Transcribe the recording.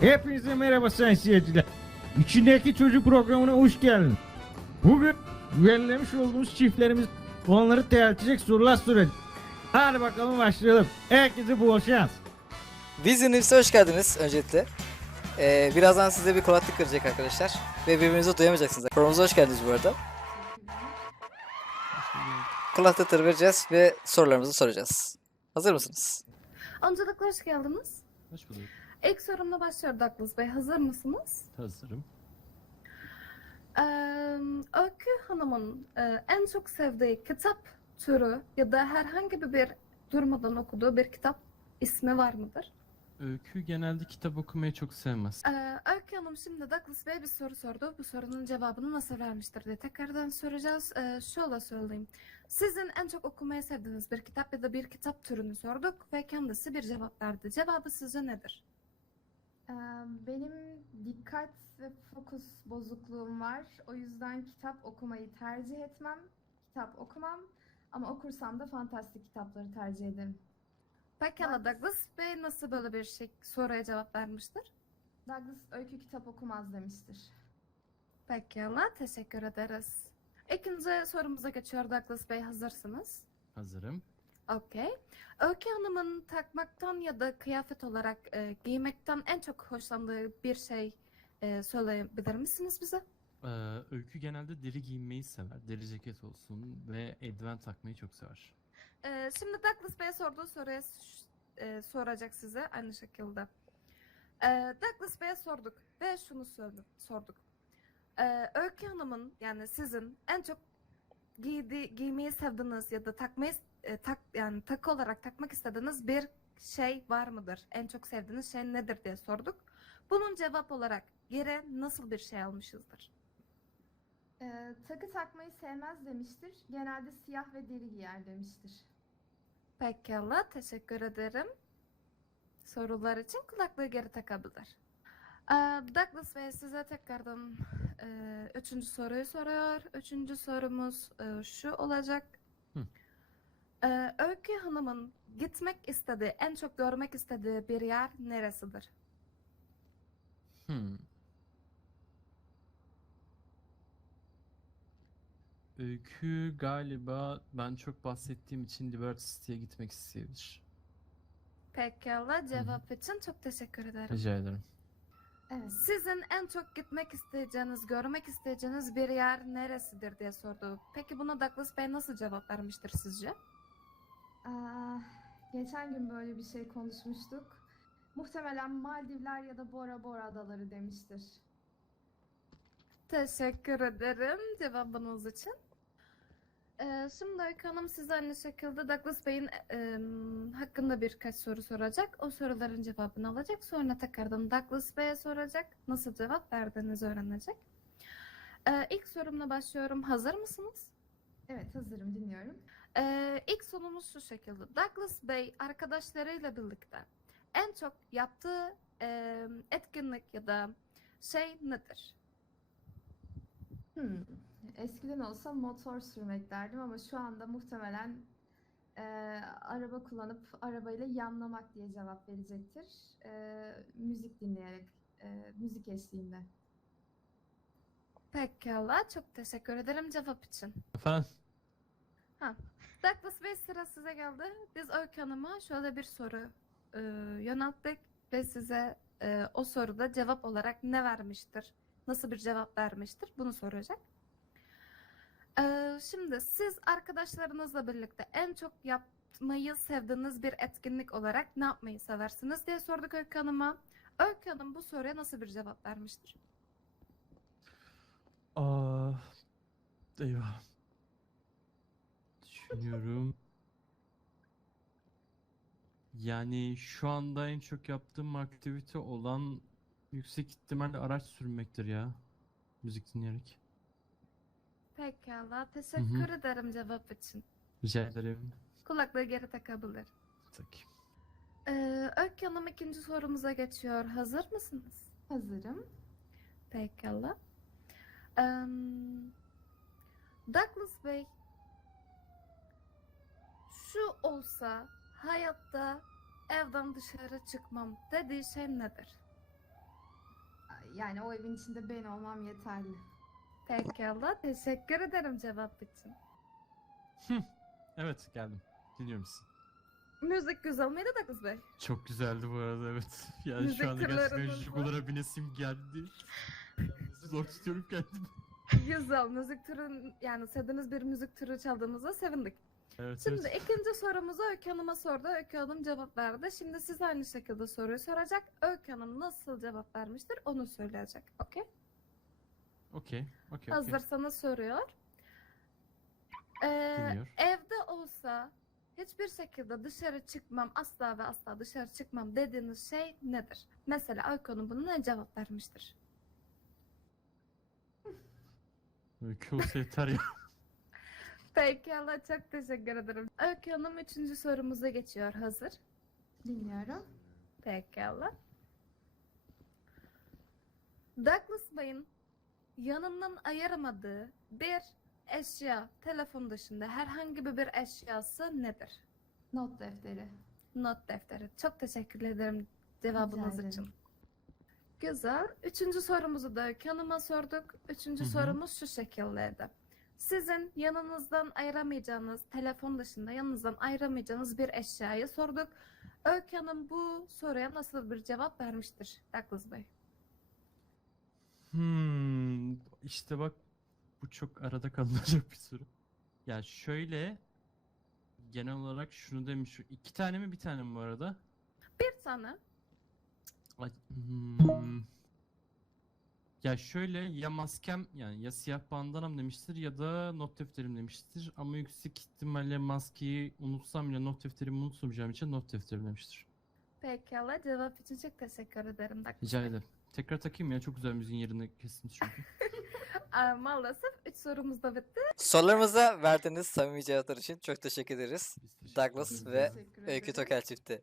Hepinize merhaba sayın seyirciler. İçindeki çocuk programına hoş geldin. Bugün belirlemiş olduğumuz çiftlerimiz onları tercihecek sorular soracak. Hadi bakalım başlayalım. Herkese bol şans. Vision News'e hoş geldiniz öncelikle. Ee, birazdan size bir kulaklık kıracak arkadaşlar. Ve birbirinizi duyamayacaksınız. Programımıza hoş geldiniz bu arada. Kulaklıkları vereceğiz ve sorularımızı soracağız. Hazır mısınız? Öncelikle hoş geldiniz. Hoş bulduk. İlk sorumla başlıyor Douglas Bey. Hazır mısınız? Hazırım. Ee, Öykü Hanım'ın e, en çok sevdiği kitap türü ya da herhangi bir durmadan okuduğu bir kitap ismi var mıdır? Öykü genelde kitap okumayı çok sevmez. Ee, Hanım şimdi Douglas Bey bir soru sordu. Bu sorunun cevabını nasıl vermiştir diye tekrardan soracağız. Ee, şöyle söyleyeyim. Sizin en çok okumayı sevdiğiniz bir kitap ya da bir kitap türünü sorduk ve kendisi bir cevap verdi. Cevabı sizce nedir? Eee, Benim dikkat ve fokus bozukluğum var. O yüzden kitap okumayı tercih etmem. Kitap okumam ama okursam da fantastik kitapları tercih ederim. Pekala Douglas Bey nasıl böyle bir şey soruya cevap vermiştir? Douglas öykü kitap okumaz demiştir. Pekala teşekkür ederiz. İkinci sorumuza geçiyor Douglas Bey hazırsınız. Hazırım. Okey. Öykü Hanım'ın takmaktan ya da kıyafet olarak e, giymekten en çok hoşlandığı bir şey e, söyleyebilir misiniz bize? Ee, öykü genelde deri giyinmeyi sever. Deri ceket olsun ve eldiven takmayı çok sever. E, şimdi Douglas Bey'e sorduğu soruya e, soracak size aynı şekilde. E, Douglas Bey'e sorduk ve şunu söyledik, sorduk. E, Öykü Hanım'ın yani sizin en çok giydi, giymeyi sevdiğiniz ya da takmayı e, tak yani takı olarak takmak istediğiniz bir şey var mıdır? En çok sevdiğiniz şey nedir diye sorduk. Bunun cevap olarak geri nasıl bir şey almışızdır? Eee, takı takmayı sevmez demiştir. Genelde siyah ve deri giyer demiştir. Pekala, teşekkür ederim. Sorular için kulaklığı geri takabilir. Ee, Douglas Bey size tekrardan e, üçüncü soruyu soruyor. Üçüncü sorumuz e, şu olacak. Hı. Ee, Öykü Hanım'ın gitmek istediği, en çok görmek istediği bir yer neresidir? Hmm. Öykü galiba ben çok bahsettiğim için Liberty City'ye gitmek isteyebilir. Pekala, cevap için çok teşekkür ederim. Rica ederim. Evet. Sizin en çok gitmek isteyeceğiniz, görmek isteyeceğiniz bir yer neresidir diye sordu. Peki buna Douglas Bey nasıl cevap vermiştir sizce? Eee, geçen gün böyle bir şey konuşmuştuk. Muhtemelen Maldivler ya da Bora Bora adaları demiştir. Teşekkür ederim cevabınız için. Ee, şimdi Öykü Hanım size aynı şekilde Douglas Bey'in em, hakkında birkaç soru soracak. O soruların cevabını alacak. Sonra tekrardan Douglas Bey'e soracak. Nasıl cevap verdiğinizi öğrenecek. Ee, ilk sorumla başlıyorum. Hazır mısınız? Evet hazırım dinliyorum. Ee, ilk sorumuz şu şekilde. Douglas Bey arkadaşlarıyla birlikte en çok yaptığı em, etkinlik ya da şey nedir? Hmm. Eskiden olsa motor sürmek derdim ama şu anda muhtemelen eee, araba kullanıp arabayla yanlamak diye cevap verecektir. Eee, müzik dinleyerek, eee, müzik eşliğinde. Pekala, çok teşekkür ederim cevap için. Efendim? Douglas Bey sıra size geldi. Biz Öykü Hanım'a şöyle bir soru e, yönelttik ve size e, o soruda cevap olarak ne vermiştir? Nasıl bir cevap vermiştir? Bunu soracak. Şimdi siz arkadaşlarınızla birlikte en çok yapmayı sevdiğiniz bir etkinlik olarak ne yapmayı seversiniz diye sorduk Öykü Hanım'a. Öykü Hanım bu soruya nasıl bir cevap vermiştir? Aa, eyvah. Düşünüyorum. Yani şu anda en çok yaptığım aktivite olan yüksek ihtimalle araç sürmektir ya. Müzik dinleyerek. Pekala, teşekkür ederim cevap için. Rica ederim. Kulaklığı geri takabilir. Tak. Ee, Öykü Hanım ikinci sorumuza geçiyor. Hazır mısınız? Hazırım. Pekala. Em, Douglas Bey, şu olsa hayatta evden dışarı çıkmam dediği şey nedir? yani o evin içinde ben olmam yeterli. Pekala. Teşekkür ederim cevap için. Evet geldim. Dinliyorum sizi. Müzik güzel miydi Douglas Bey? Çok güzeldi bu arada evet. Yani Müzik şu anda gerçekten türleriniz binesim geldi. Zor tutuyorum kendimi. Güzel. Müzik türün yani sevdiğiniz bir müzik türü çaldığımıza sevindik. Evet, Şimdi evet. ikinci sorumuzu Öykü Hanım'a sordu. Öykü Hanım cevap verdi. Şimdi siz aynı şekilde soruyu soracak. Öykü Hanım nasıl cevap vermiştir onu söyleyecek. Okey? Okey. Okey. okey. Hazırsanız soruyor. Ee, Dinliyor. evde olsa hiçbir şekilde dışarı çıkmam, asla ve asla dışarı çıkmam dediğiniz şey nedir? Mesela Hanım buna ne cevap vermiştir? Öykü olsa yeter ya. Peki Allah çok teşekkür ederim. Öykü Hanım üçüncü sorumuza geçiyor. Hazır. Dinliyorum. Pekala. Douglas Bey'in yanından ayıramadığı bir eşya, telefon dışında herhangi bir eşyası nedir? Not defteri. Not defteri. Çok teşekkür ederim cevabınız ederim. için. Güzel. Üçüncü sorumuzu da Hanım'a sorduk. Üçüncü Hı hı. sorumuz şu şekildeydi. Sizin yanınızdan ayıramayacağınız, telefon dışında yanınızdan ayıramayacağınız bir eşyayı sorduk. Öykü Hanım bu soruya nasıl bir cevap vermiştir Douglas Bey? Hmm, işte bak bu çok arada kalınacak bir soru. Ya şöyle genel olarak şunu demiş. iki tane mi bir tane mi bu arada? Bir tane. Ay, hmm. Ya şöyle ya maskem yani ya siyah bandanam demiştir ya da not defterim demiştir. Ama yüksek ihtimalle maskeyi unutsam bile not defterimi unutmayacağım için not defterim demiştir. Pekala cevap için çok teşekkür ederim Rica ederim. Tekrar takayım ya çok güzel müziğin yerini kesmiş çünkü. Aa, maalesef üç sorumuz da bitti. Sorularımıza verdiğiniz samimi cevaplar için çok teşekkür ederiz. Biz teşekkür Douglas ederiz. ve Teşekkür Öykü ederim. Tokel çifti.